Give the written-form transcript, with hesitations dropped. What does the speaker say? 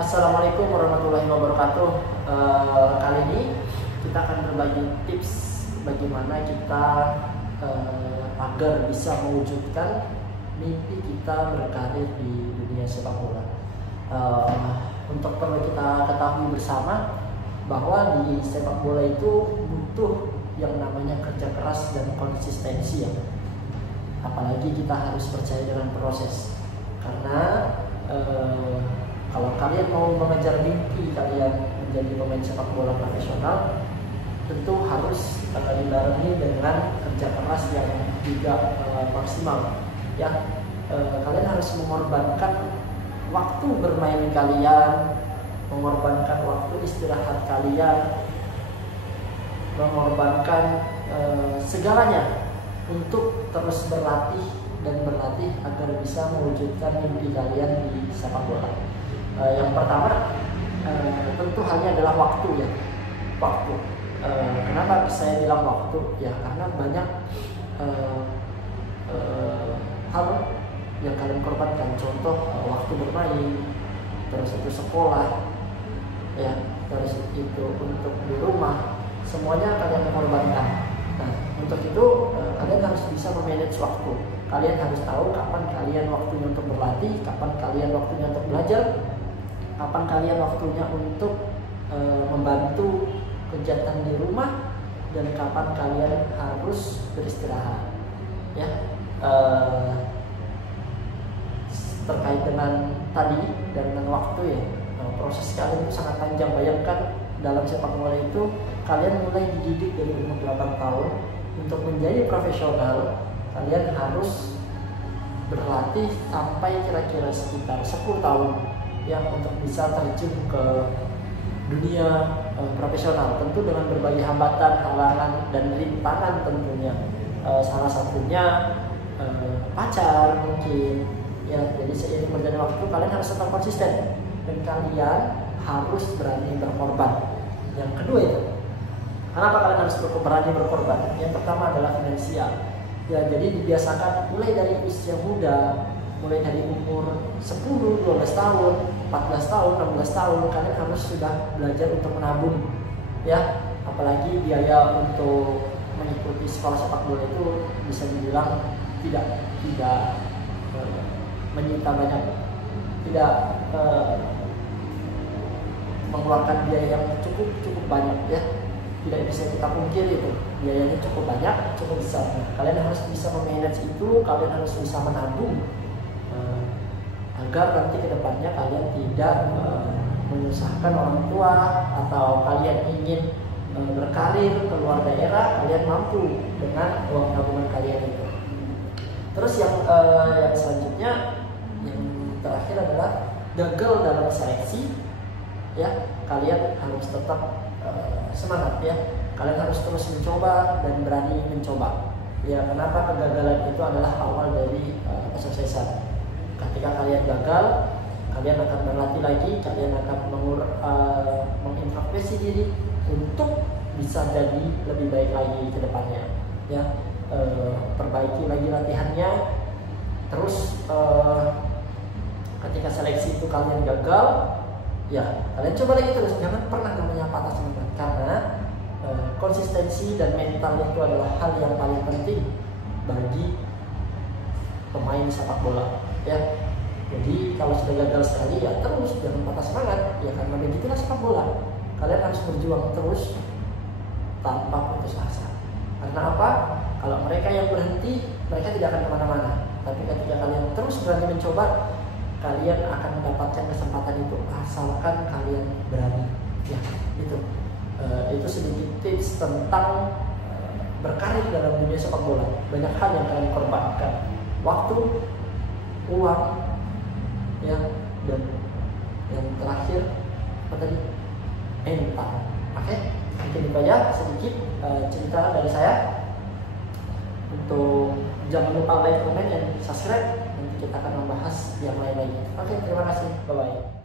Assalamualaikum warahmatullahi wabarakatuh. Kali ini kita akan berbagi tips bagaimana kita agar bisa mewujudkan mimpi kita berkarir di dunia sepak bola. Untuk perlu kita ketahui bersama bahwa di sepak bola itu butuh yang namanya kerja keras dan konsistensi ya. Apalagi kita harus percaya dengan proses, karena kalau kalian mau mengejar mimpi kalian menjadi pemain sepak bola profesional, tentu harus dibarengi dengan kerja keras yang juga maksimal ya. Kalian harus mengorbankan waktu bermain kalian, mengorbankan waktu istirahat kalian, mengorbankan segalanya untuk terus berlatih agar bisa mewujudkan mimpi kalian di sepak bola. Yang pertama tentu halnya adalah waktu ya. Waktu. Kenapa saya bilang waktu? Ya karena banyak hal yang kalian korbankan. Contoh waktu bermain, terus itu sekolah, ya, terus itu untuk di rumah, semuanya kalian korbankan. Nah, untuk itu kalian harus bisa memanage waktu. Kalian harus tahu kapan kalian waktunya untuk berlatih, kapan kalian waktunya untuk belajar, kapan kalian waktunya untuk membantu kegiatan di rumah, dan kapan kalian harus beristirahat ya. Terkait dengan tadi dan dengan waktu ya, proses kalian itu sangat panjang. Bayangkan dalam sepak bola itu kalian mulai dididik dari umur 8 tahun untuk menjadi profesional. Kalian harus berlatih sampai kira-kira sekitar 10 tahun ya, untuk bisa terjun ke dunia profesional, tentu dengan berbagai hambatan, halangan, dan rintangan tentunya. Salah satunya pacar mungkin ya. Jadi seiring berjalannya waktu kalian harus tetap konsisten dan kalian harus berani berkorban. Yang kedua itu, kenapa kalian harus berani berkorban? Yang pertama adalah finansial ya. Jadi dibiasakan mulai dari usia muda, mulai dari umur 10, 12 tahun, 14 tahun, 16 tahun, kalian harus sudah belajar untuk menabung ya. Apalagi biaya untuk mengikuti sekolah sepak bola itu bisa dibilang tidak menyita banyak, tidak mengeluarkan biaya yang cukup banyak ya. Tidak bisa kita pungkiri itu biayanya cukup banyak, cukup besar. Kalian harus bisa memanage itu, kalian harus bisa menabung agar nanti kedepannya kalian tidak menyusahkan orang tua, atau kalian ingin berkarir ke luar daerah, kalian mampu dengan uang tabungan kalian itu. Terus yang selanjutnya, yang terakhir adalah gagal dalam seleksi ya. Kalian harus tetap semangat ya. Kalian harus terus mencoba dan berani mencoba ya. Kenapa? Kegagalan itu adalah awal dari kesuksesan. Ketika kalian gagal, kalian akan berlatih lagi, kalian akan mengintrospeksi diri untuk bisa jadi lebih baik lagi ke depannya ya. Perbaiki lagi latihannya. Terus ketika seleksi itu kalian gagal ya, kalian coba lagi terus. Jangan pernah namanya patah semangat, karena konsistensi dan mental itu adalah hal yang paling penting bagi pemain sepak bola ya. Jadi kalau sudah gagal sekali ya terus, jangan patah semangat ya, karena begitulah sepak bola. Kalian harus berjuang terus tanpa putus asa. Karena apa? Kalau mereka yang berhenti, mereka tidak akan kemana-mana. Tapi ketika kalian terus berani mencoba, kalian akan mendapatkan kesempatan itu asalkan kalian berani ya. Itu sedikit tips tentang berkarir dalam dunia sepak bola. Banyak hal yang kalian korbankan, waktu, uang ya, dan yang terakhir apa tadi, mental. Oke, mungkin itu aja sedikit cerita dari saya. Untuk jangan lupa like, comment, dan subscribe. Nanti kita akan membahas yang lain lagi. Oke, terima kasih, bye bye.